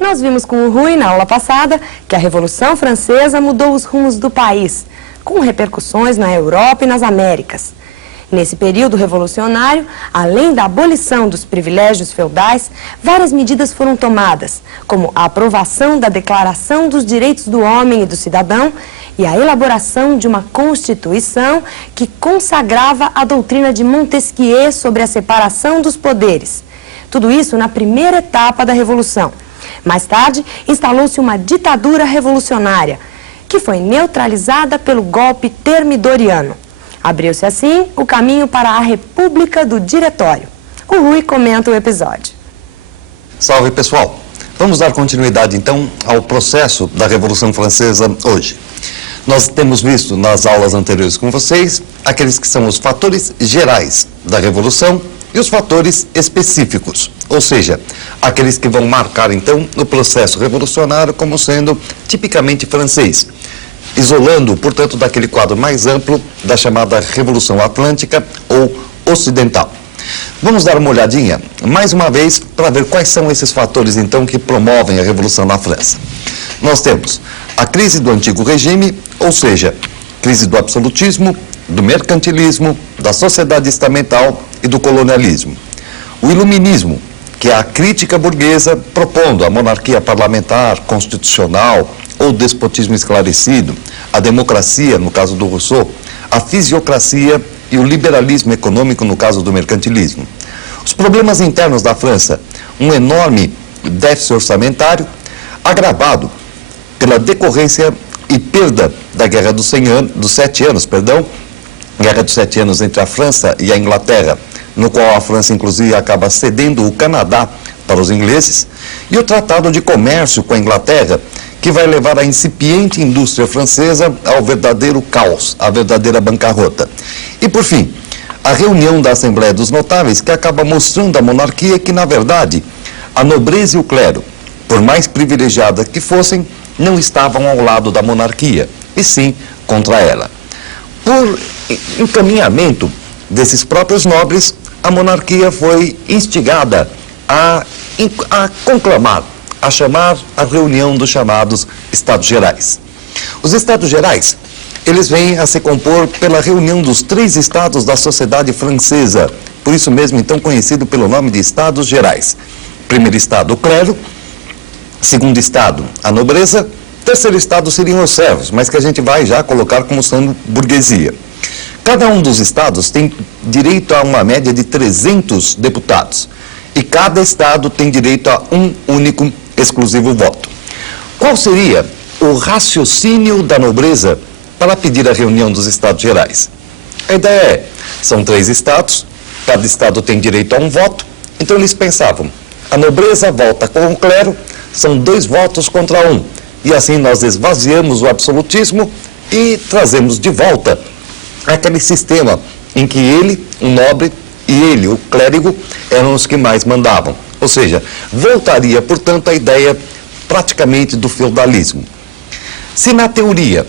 Nós vimos com o Rui, na aula passada, que a Revolução Francesa mudou os rumos do país, com repercussões na Europa e nas Américas. Nesse período revolucionário, além da abolição dos privilégios feudais, várias medidas foram tomadas, como a aprovação da Declaração dos Direitos do Homem e do Cidadão e a elaboração de uma Constituição que consagrava a doutrina de Montesquieu sobre a separação dos poderes. Tudo isso na primeira etapa da Revolução. Mais tarde, instalou-se uma ditadura revolucionária, que foi neutralizada pelo golpe termidoriano. Abriu-se assim o caminho para a República do Diretório. O Rui comenta o episódio. Salve, pessoal! Vamos dar continuidade então ao processo da Revolução Francesa hoje. Nós temos visto nas aulas anteriores com vocês aqueles que são os fatores gerais da Revolução e os fatores específicos, ou seja, aqueles que vão marcar então o processo revolucionário como sendo tipicamente francês, isolando, portanto, daquele quadro mais amplo da chamada Revolução Atlântica ou Ocidental. Vamos dar uma olhadinha, mais uma vez, para ver quais são esses fatores, então, que promovem a Revolução na França. Nós temos a crise do antigo regime, ou seja, crise do absolutismo, do mercantilismo, da sociedade estamental e do colonialismo. O iluminismo, que é a crítica burguesa propondo a monarquia parlamentar, constitucional ou despotismo esclarecido, a democracia, no caso do Rousseau, a fisiocracia e o liberalismo econômico, no caso do mercantilismo. Os problemas internos da França, um enorme déficit orçamentário, agravado pela decorrência e perda da Guerra dos 7 anos, Guerra dos 7 anos entre a França e a Inglaterra, no qual a França, inclusive, acaba cedendo o Canadá para os ingleses, e o Tratado de Comércio com a Inglaterra, que vai levar a incipiente indústria francesa ao verdadeiro caos, à verdadeira bancarrota. E, por fim, a reunião da Assembleia dos Notáveis, que acaba mostrando à monarquia que, na verdade, a nobreza e o clero, por mais privilegiadas que fossem, não estavam ao lado da monarquia, e sim contra ela. Por encaminhamento desses próprios nobres, a monarquia foi instigada a conclamar, a chamar a reunião dos chamados Estados Gerais. Os Estados Gerais, eles vêm a se compor pela reunião dos 3 estados da sociedade francesa, por isso mesmo então conhecido pelo nome de Estados Gerais. Primeiro estado, o clero; segundo estado, a nobreza; terceiro estado seriam os servos, mas que a gente vai já colocar como sendo burguesia. Cada um dos estados tem direito a uma média de 300 deputados. E cada estado tem direito a um único exclusivo voto. Qual seria o raciocínio da nobreza para pedir a reunião dos Estados Gerais? A ideia é, são 3 estados, cada estado tem direito a um voto, então eles pensavam, a nobreza vota com o clero, são 2 votos contra 1, e assim nós esvaziamos o absolutismo e trazemos de volta aquele sistema em que ele, o nobre, e ele, o clérigo, eram os que mais mandavam. Ou seja, voltaria, portanto, a ideia praticamente do feudalismo. Se na teoria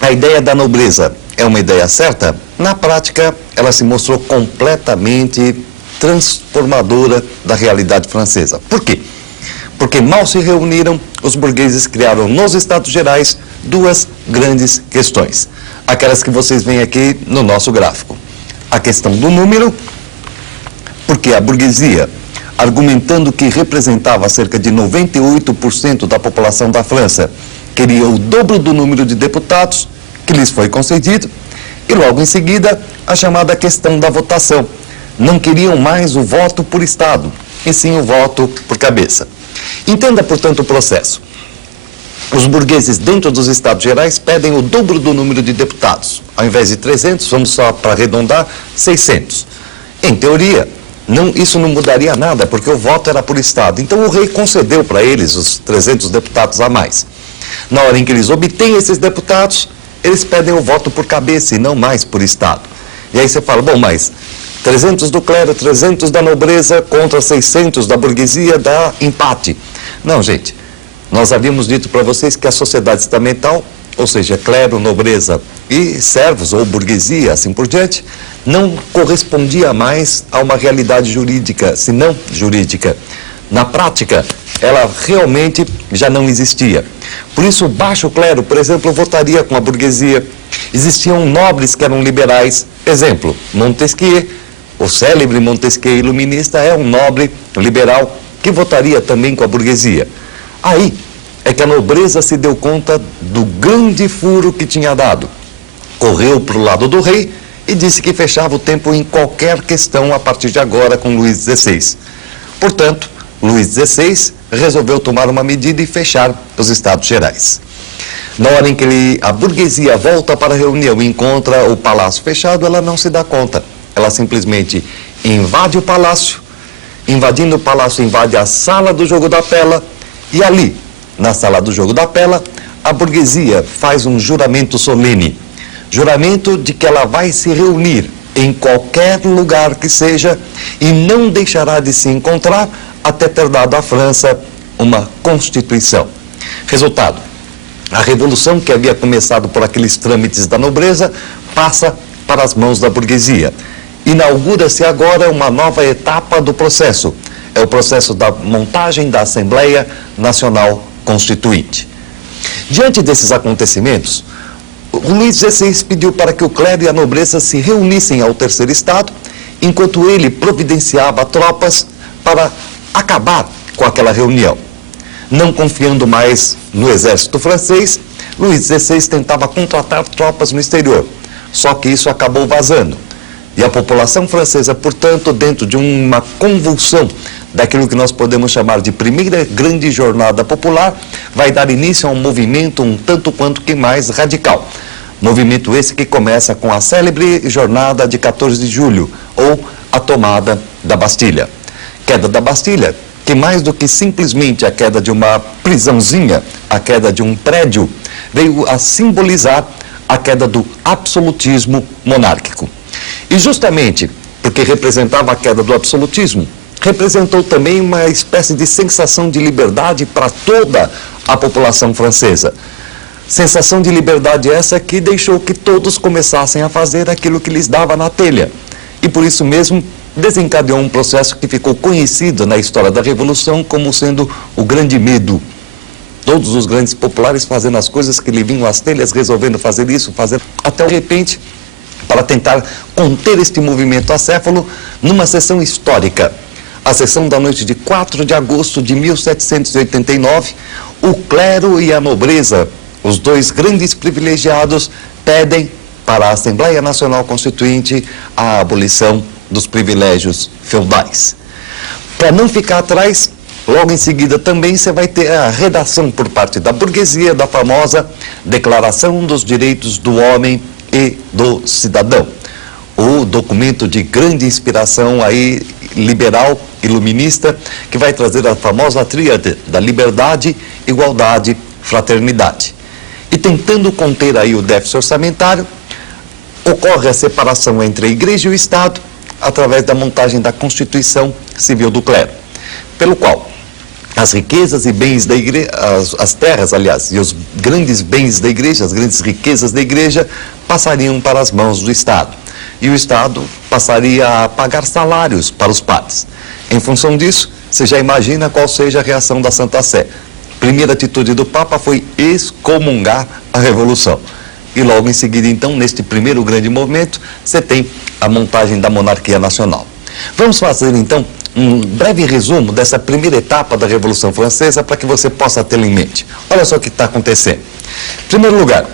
a ideia da nobreza é uma ideia certa, na prática ela se mostrou completamente transformadora da realidade francesa. Por quê? Porque mal se reuniram, os burgueses criaram nos Estados Gerais 2 grandes questões. Aquelas que vocês veem aqui no nosso gráfico. A questão do número, porque a burguesia, argumentando que representava cerca de 98% da população da França, queria o dobro do número de deputados que lhes foi concedido, e logo em seguida a chamada questão da votação. Não queriam mais o voto por estado, e sim o voto por cabeça. Entenda, portanto, o processo. Os burgueses dentro dos Estados Gerais pedem o dobro do número de deputados. Ao invés de 300, vamos só para arredondar, 600. Em teoria, isso não mudaria nada, porque o voto era por estado. Então o rei concedeu para eles os 300 deputados a mais. Na hora em que eles obtêm esses deputados, eles pedem o voto por cabeça e não mais por estado. E aí você fala, bom, mas 300 do clero, 300 da nobreza contra 600 da burguesia dá empate. Não, gente. Nós havíamos dito para vocês que a sociedade estamental, ou seja, clero, nobreza e servos ou burguesia, assim por diante, não correspondia mais a uma realidade jurídica, senão jurídica. Na prática, ela realmente já não existia. Por isso, o baixo clero, por exemplo, votaria com a burguesia. Existiam nobres que eram liberais. Exemplo, Montesquieu, o célebre Montesquieu iluminista, é um nobre liberal que votaria também com a burguesia. Aí é que a nobreza se deu conta do grande furo que tinha dado. Correu para o lado do rei e disse que fechava o tempo em qualquer questão a partir de agora com Luís XVI. Portanto, Luís XVI resolveu tomar uma medida e fechar os Estados Gerais. Na hora em que a burguesia volta para a reunião e encontra o palácio fechado, ela não se dá conta. Ela simplesmente invade o palácio, invadindo o palácio, invade a sala do jogo da pela, e ali, na sala do jogo da pela, a burguesia faz um juramento solene. Juramento de que ela vai se reunir em qualquer lugar que seja e não deixará de se encontrar até ter dado à França uma Constituição. Resultado, a revolução que havia começado por aqueles trâmites da nobreza passa para as mãos da burguesia. Inaugura-se agora uma nova etapa do processo. É o processo da montagem da Assembleia Nacional Constituinte. Diante desses acontecimentos, o Luís XVI pediu para que o clero e a nobreza se reunissem ao terceiro estado, enquanto ele providenciava tropas para acabar com aquela reunião. Não confiando mais no exército francês, Luís XVI tentava contratar tropas no exterior. Só que isso acabou vazando. E a população francesa, portanto, dentro de uma convulsão daquilo que nós podemos chamar de primeira grande jornada popular, vai dar início a um movimento um tanto quanto que mais radical. Movimento esse que começa com a célebre jornada de 14 de julho, ou a tomada da Bastilha. Queda da Bastilha, que mais do que simplesmente a queda de uma prisãozinha, a queda de um prédio, veio a simbolizar a queda do absolutismo monárquico. E justamente porque representava a queda do absolutismo, representou também uma espécie de sensação de liberdade para toda a população francesa. Sensação de liberdade essa que deixou que todos começassem a fazer aquilo que lhes dava na telha. E por isso mesmo desencadeou um processo que ficou conhecido na história da Revolução como sendo o Grande Medo. Todos os grandes populares fazendo as coisas que lhe vinham às telhas, resolvendo fazer isso, fazer até de repente, para tentar conter este movimento acéfalo numa sessão histórica. A sessão da noite de 4 de agosto de 1789, o clero e a nobreza, os dois grandes privilegiados, pedem para a Assembleia Nacional Constituinte a abolição dos privilégios feudais. Para não ficar atrás, logo em seguida também você vai ter a redação por parte da burguesia da famosa Declaração dos Direitos do Homem e do Cidadão. O documento de grande inspiração aí liberal, iluminista, que vai trazer a famosa tríade da liberdade, igualdade, fraternidade. E tentando conter aí o déficit orçamentário, ocorre a separação entre a Igreja e o Estado através da montagem da Constituição Civil do Clero, pelo qual as riquezas e bens da igreja, as terras, aliás, e os grandes bens da igreja, as grandes riquezas da igreja, passariam para as mãos do Estado. E o Estado passaria a pagar salários para os padres. Em função disso, você já imagina qual seja a reação da Santa Sé. Primeira atitude do Papa foi excomungar a Revolução. E logo em seguida, então, neste primeiro grande movimento, você tem a montagem da monarquia nacional. Vamos fazer, então, um breve resumo dessa primeira etapa da Revolução Francesa para que você possa tê-la em mente. Olha só o que está acontecendo. Em primeiro lugar,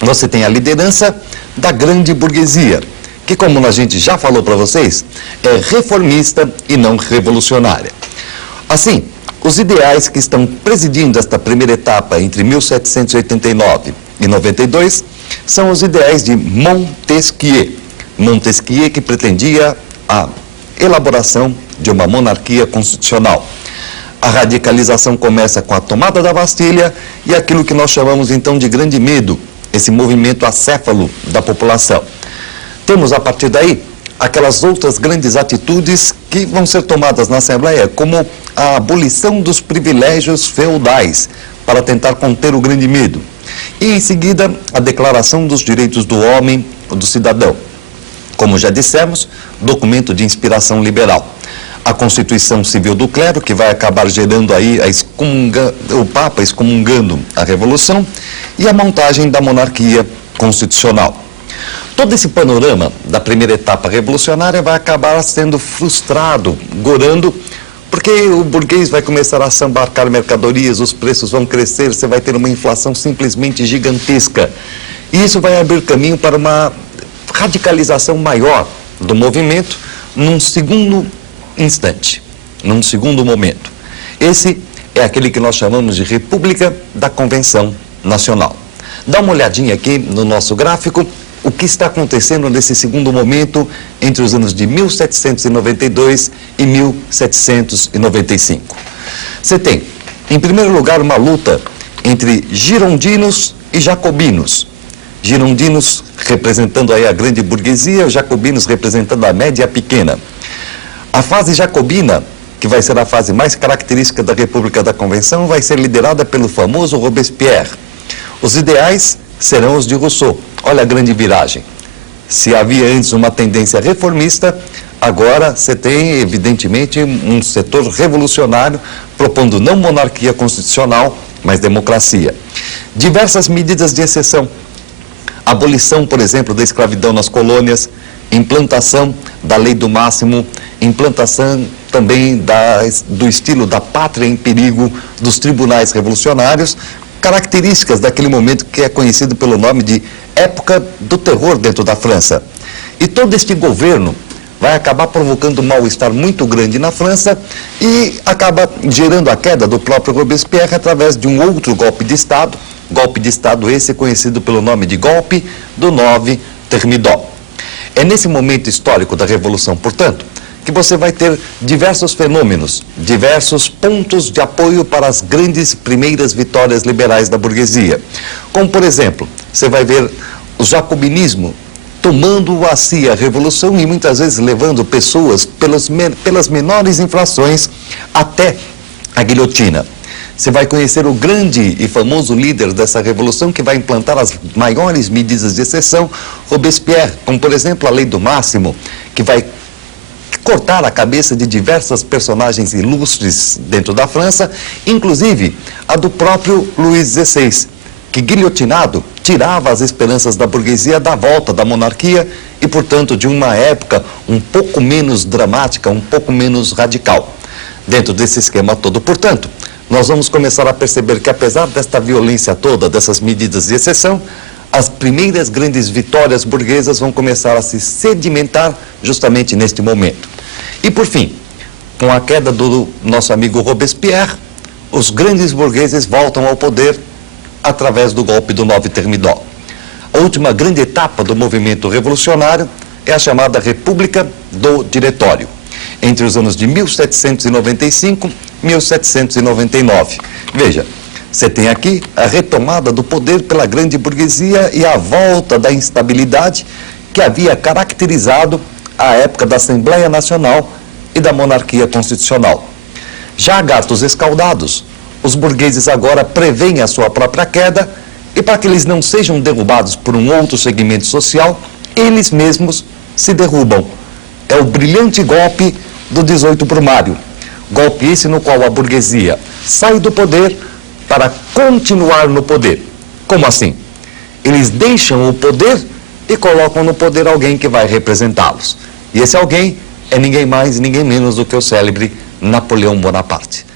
você tem a liderança da grande burguesia, que, como a gente já falou para vocês, é reformista e não revolucionária. Assim, os ideais que estão presidindo esta primeira etapa entre 1789 e 92 são os ideais de Montesquieu. Montesquieu que pretendia a elaboração de uma monarquia constitucional. A radicalização começa com a tomada da Bastilha e aquilo que nós chamamos então de Grande Medo, esse movimento acéfalo da população. Temos a partir daí aquelas outras grandes atitudes que vão ser tomadas na Assembleia, como a abolição dos privilégios feudais, para tentar conter o Grande Medo. E em seguida, a Declaração dos Direitos do Homem e do Cidadão. Como já dissemos, documento de inspiração liberal. a Constituição Civil do Clero, que vai acabar gerando aí o Papa excomungando a Revolução, e a montagem da monarquia constitucional. Todo esse panorama da primeira etapa revolucionária vai acabar sendo frustrado, gorando, porque o burguês vai começar a embarcar mercadorias, os preços vão crescer, você vai ter uma inflação simplesmente gigantesca. E isso vai abrir caminho para uma radicalização maior do movimento num segundo instante, num segundo momento. Esse é aquele que nós chamamos de República da Convenção Nacional. Dá uma olhadinha aqui no nosso gráfico, o que está acontecendo nesse segundo momento entre os anos de 1792 e 1795. Você tem, em primeiro lugar, uma luta entre girondinos e jacobinos. Girondinos representando aí a grande burguesia, os jacobinos representando a média e a pequena. A fase jacobina, que vai ser a fase mais característica da República da Convenção, vai ser liderada pelo famoso Robespierre. Os ideais serão os de Rousseau. Olha a grande viragem. Se havia antes uma tendência reformista, agora você tem, evidentemente, um setor revolucionário propondo não monarquia constitucional, mas democracia. Diversas medidas de exceção. Abolição, por exemplo, da escravidão nas colônias, implantação da lei do máximo, implantação também do estilo da pátria em perigo, dos tribunais revolucionários, características daquele momento que é conhecido pelo nome de época do terror dentro da França. E todo este governo vai acabar provocando um mal-estar muito grande na França e acaba gerando a queda do próprio Robespierre através de um outro golpe de Estado esse conhecido pelo nome de golpe do 9 Thermidor. É nesse momento histórico da Revolução, portanto, que você vai ter diversos fenômenos, diversos pontos de apoio para as grandes primeiras vitórias liberais da burguesia. Como, por exemplo, você vai ver o jacobinismo tomando a si a revolução e muitas vezes levando pessoas pelas menores infrações até a guilhotina. Você vai conhecer o grande e famoso líder dessa revolução que vai implantar as maiores medidas de exceção, Robespierre, como por exemplo a lei do máximo, que vai cortar a cabeça de diversas personagens ilustres dentro da França, inclusive a do próprio Luís XVI, que guilhotinado tirava as esperanças da burguesia da volta da monarquia e, portanto, de uma época um pouco menos dramática, um pouco menos radical. Dentro desse esquema todo, portanto, nós vamos começar a perceber que, apesar desta violência toda, dessas medidas de exceção, as primeiras grandes vitórias burguesas vão começar a se sedimentar justamente neste momento. E, por fim, com a queda do nosso amigo Robespierre, os grandes burgueses voltam ao poder através do golpe do 9 Thermidor. A última grande etapa do movimento revolucionário é a chamada República do Diretório, entre os anos de 1795 e 1799. Veja, você tem aqui a retomada do poder pela grande burguesia e a volta da instabilidade que havia caracterizado a época da Assembleia Nacional e da monarquia constitucional. Já a gatos escaldados, os burgueses agora preveem a sua própria queda e, para que eles não sejam derrubados por um outro segmento social, eles mesmos se derrubam. É o brilhante golpe do 18 Brumário. Golpe esse no qual a burguesia sai do poder para continuar no poder. Como assim? Eles deixam o poder e colocam no poder alguém que vai representá-los. E esse alguém é ninguém mais e ninguém menos do que o célebre Napoleão Bonaparte.